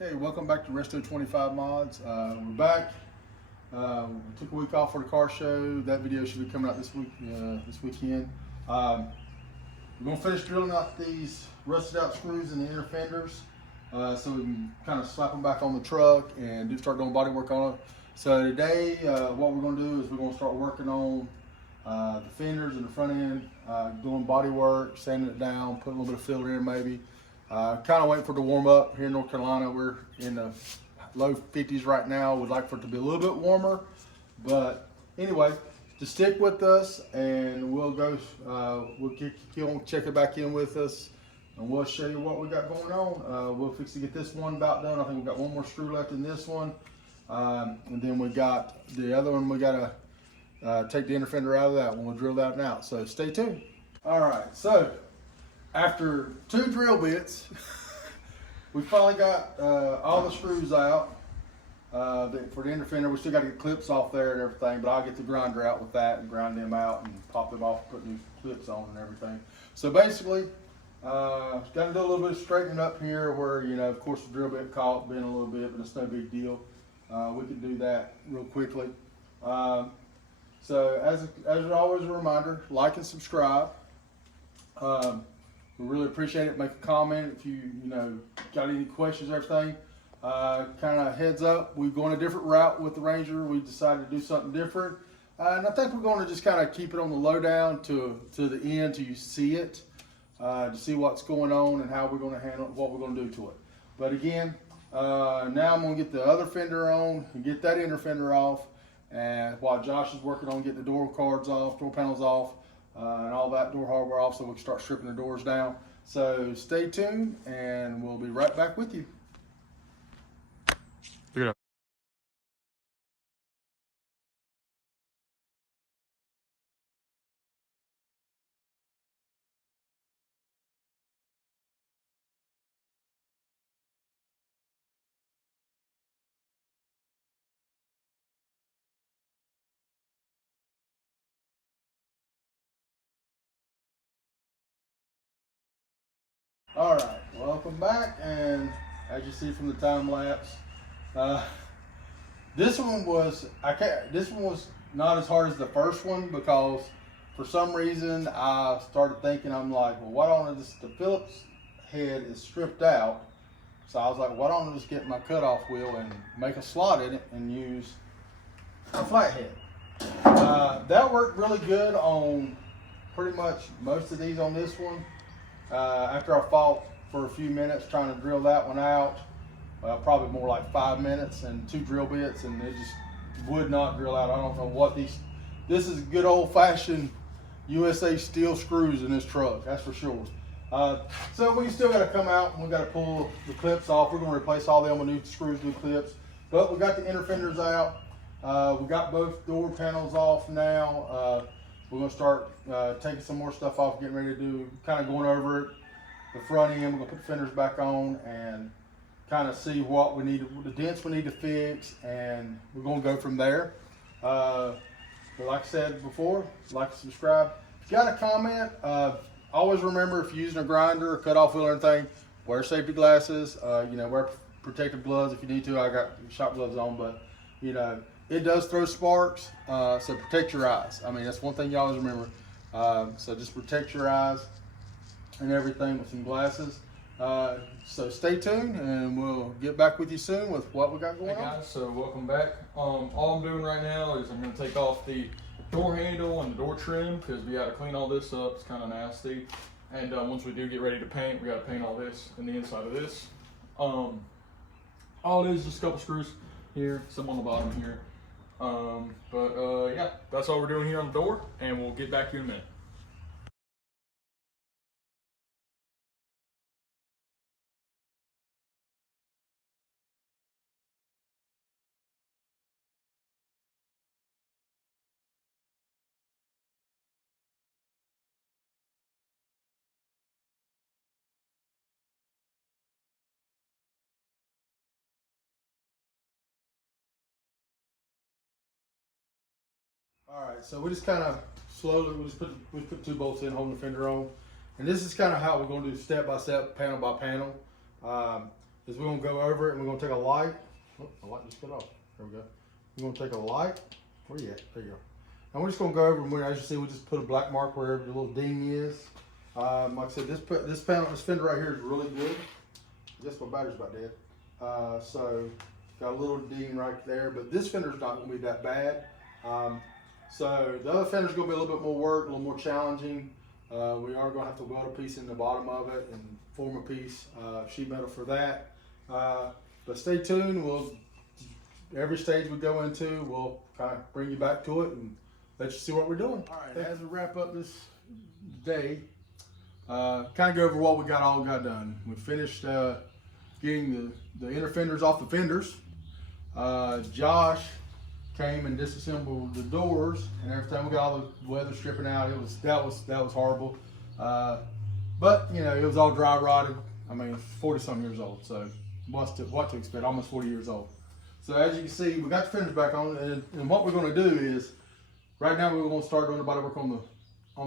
Okay, welcome back to Resto 25 Mods. We're back. We took a week off for the car show. That video should be coming out this weekend. We're gonna finish drilling out these rusted out screws in the inner fenders, so we can kind of slap them back on the truck and start doing body work on it. So today, what we're gonna do is we're gonna start working on the fenders and the front end, doing body work, sanding it down, putting a little bit of filler in maybe. Kind of waiting for it to warm up here in North Carolina. We're in the low 50s right now. We'd like for it to be a little bit warmer, but anyway, just stick with us and we'll go. We'll check it back in with us, and we'll show you what we got going on. We'll fix to get this one about done. I think we got one more screw left in this one, and then we got the other one. We gotta take the inner fender out of that one. We'll drill that out. So stay tuned. All right, so after 2 drill bits, we finally got all the screws out for the inner fender. We still got to get clips off there and everything, but I'll get the grinder out with that and grind them out and pop them off, put new clips on and everything. So basically, got to do a little bit of straightening up here where, you know, of course the drill bit caught, bent a little bit, but it's no big deal. We can do that real quickly. So as always, a reminder, like and subscribe. We really appreciate it. Make a comment if you got any questions or everything. Kind of heads up, we're going a different route with the Ranger. We decided to do something different. And I think we're going to just kind of keep it on the lowdown to the end till you see it, to see what's going on and how we're going to handle it, what we're going to do to it. But again, now I'm going to get the other fender on and get that inner fender off. And while Josh is working on getting the door cards off, door panels off, and all that door hardware off, so we can start stripping the doors down. So stay tuned and we'll be right back with you. Pick it up. All right, welcome back, and as you see from the time lapse, this one was not as hard as the first one, because for some reason I started thinking, I'm like, well, why don't the Phillips head is stripped out, so I was like, why don't I just get my cutoff wheel and make a slot in it and use a flathead. That worked really good on pretty much most of these on this one. After I fought for a few minutes trying to drill that one out, probably more like 5 minutes and 2 drill bits, and it just would not drill out. I don't know what this is good old fashioned USA steel screws in this truck, that's for sure. So we still got to come out and we got to pull the clips off. We're going to replace all them with new screws, new clips, but we got the inner fenders out. We got both door panels off now. We're going to start taking some more stuff off, getting ready to do, kind of going over it, the front end. We're going to put the fenders back on and kind of see what we need, the dents we need to fix, and we're going to go from there. But like I said before, like, subscribe. If you got a comment, always remember, if you're using a grinder or cut-off wheel or anything, wear safety glasses, wear protective gloves if you need to. I got shop gloves on, but it does throw sparks, so protect your eyes. I mean, that's one thing you always remember. So just protect your eyes and everything with some glasses. So stay tuned, and we'll get back with you soon with what we got going on. Hey guys, so welcome back. All I'm doing right now is I'm going to take off the door handle and the door trim, because we got to clean all this up. It's kind of nasty. And once we do get ready to paint, we got to paint all this and the inside of this. All it is just a couple screws here, some on the bottom here. Yeah, that's all we're doing here on the door, and we'll get back to you in a minute. All right, so we just kind of slowly, we put 2 bolts in, holding the fender on. And this is kind of how we're going to do step by step, panel by panel. is we're gonna go over it and we're gonna take a light. Oh, the light just cut off. There we go. We're gonna take a light. Where you at? There you go. And we're just gonna go over and as you see, we just put a black mark wherever the little ding is. Like I said, this fender right here is really good. I guess my battery's about dead. So got a little ding right there, but this fender's not gonna be that bad. So the other fender's gonna be a little bit more work, a little more challenging. We are gonna have to weld a piece in the bottom of it and form a piece, sheet metal for that. But stay tuned. Every stage we go into, we'll kind of bring you back to it and let you see what we're doing. All right, as we wrap up this day, kind of go over what we got done. We finished getting the inner fenders off the fenders. Josh came and disassembled the doors and everything. We got all the weather stripping out. That was horrible. But you know, it was all dry rotted. I mean, 40-some years old, so what to expect? Almost 40 years old. So as you can see, we got the fenders back on, and what we're going to do is, right now we're going to start doing the body work on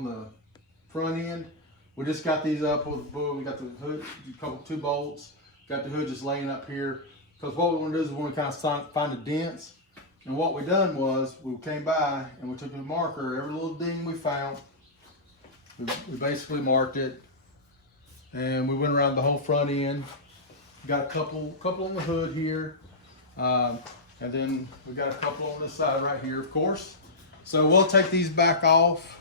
the front end. We just got these up with the boom. We got the hood, two bolts. Got the hood just laying up here. Because what we want to do is we want to kind of find the dents. And what we done was we came by and we took a marker. Every little ding we found, we basically marked it, and we went around the whole front end. Got a couple on the hood here. And then we got a couple on this side right here, of course. So we'll take these back off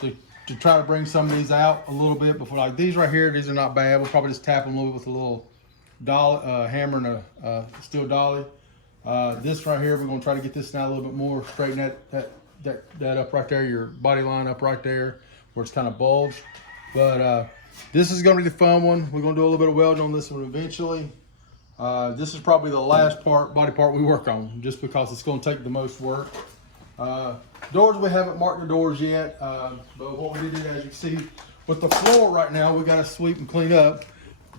to try to bring some of these out a little bit before, like these right here, these are not bad. We'll probably just tap them a little bit with a little dolly, hammer and a steel dolly. This right here, we're gonna try to get this now a little bit more, straighten that up right there, your body line up right there where it's kind of bulged. But this is gonna be the fun one. We're gonna do a little bit of welding on this one eventually. This is probably the last body part we work on, just because it's going to take the most work. Doors, we haven't marked the doors yet, but what we did, as you can see, with the floor right now, we got to sweep and clean up.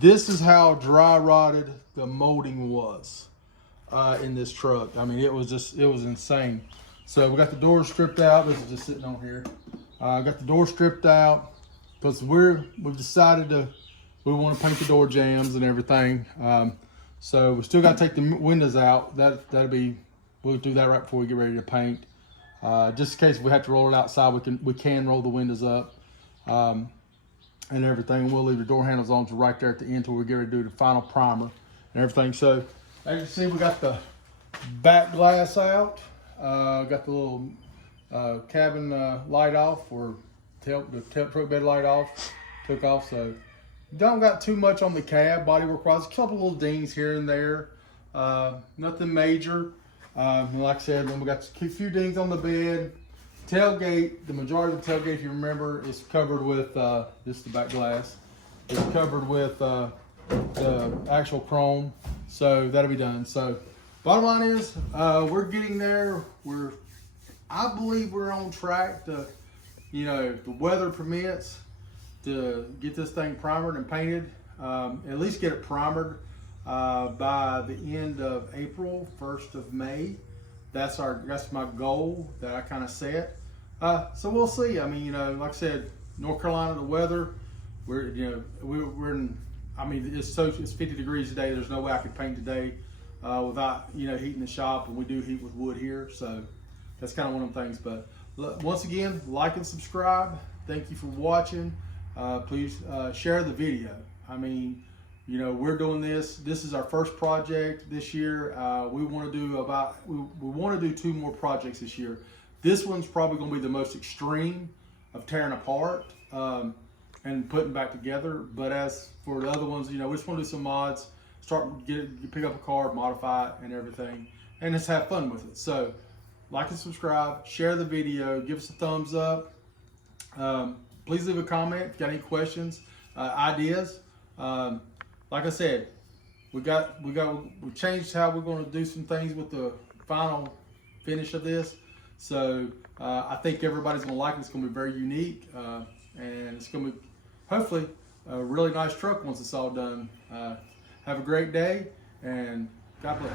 This is how dry rotted the molding was in this truck. I mean, it was insane. So we got the doors stripped out. This is just sitting on here. Got the door stripped out because we've decided we want to paint the door jambs and everything. So we still got to take the windows out. We'll do that right before we get ready to paint. Just in case we have to roll it outside, we can roll the windows up and everything. And we'll leave the door handles on to right there at the end till we get ready to do the final primer and everything. So as you can see, we got the back glass out. Got the little cabin light off, or the truck bed light off. Took off. So don't got too much on the cab bodywork wise. A couple little dings here and there. Nothing major. Like I said, then we got a few dings on the bed. Tailgate, the majority of the tailgate, if you remember, is covered with this is the back glass. It's covered with the actual chrome, so that'll be done. So bottom line is, we're getting there. I believe we're on track to, the weather permits, to get this thing primered and painted. At least get it primered by the end of April, 1st of May. That's my goal that I kind of set. So we'll see. I mean, like I said, North Carolina, the weather, we're in. I mean, it's 50 degrees today. There's no way I could paint today without heating the shop, and we do heat with wood here. So that's kind of one of them things. But once again, like and subscribe. Thank you for watching. Please share the video. I mean, we're doing this. This is our first project this year. We want to do 2 more projects this year. This one's probably going to be the most extreme of tearing apart and putting back together. But as for the other ones, we just want to do some mods, pick up a car, modify it and everything, and just have fun with it. So like and subscribe, share the video, give us a thumbs up. Please leave a comment if you got any questions, ideas. Like I said, we changed how we're going to do some things with the final finish of this. So I think everybody's going to like it. It's going to be very unique, and it's going to be hopefully a really nice truck once it's all done. Have a great day, and God bless.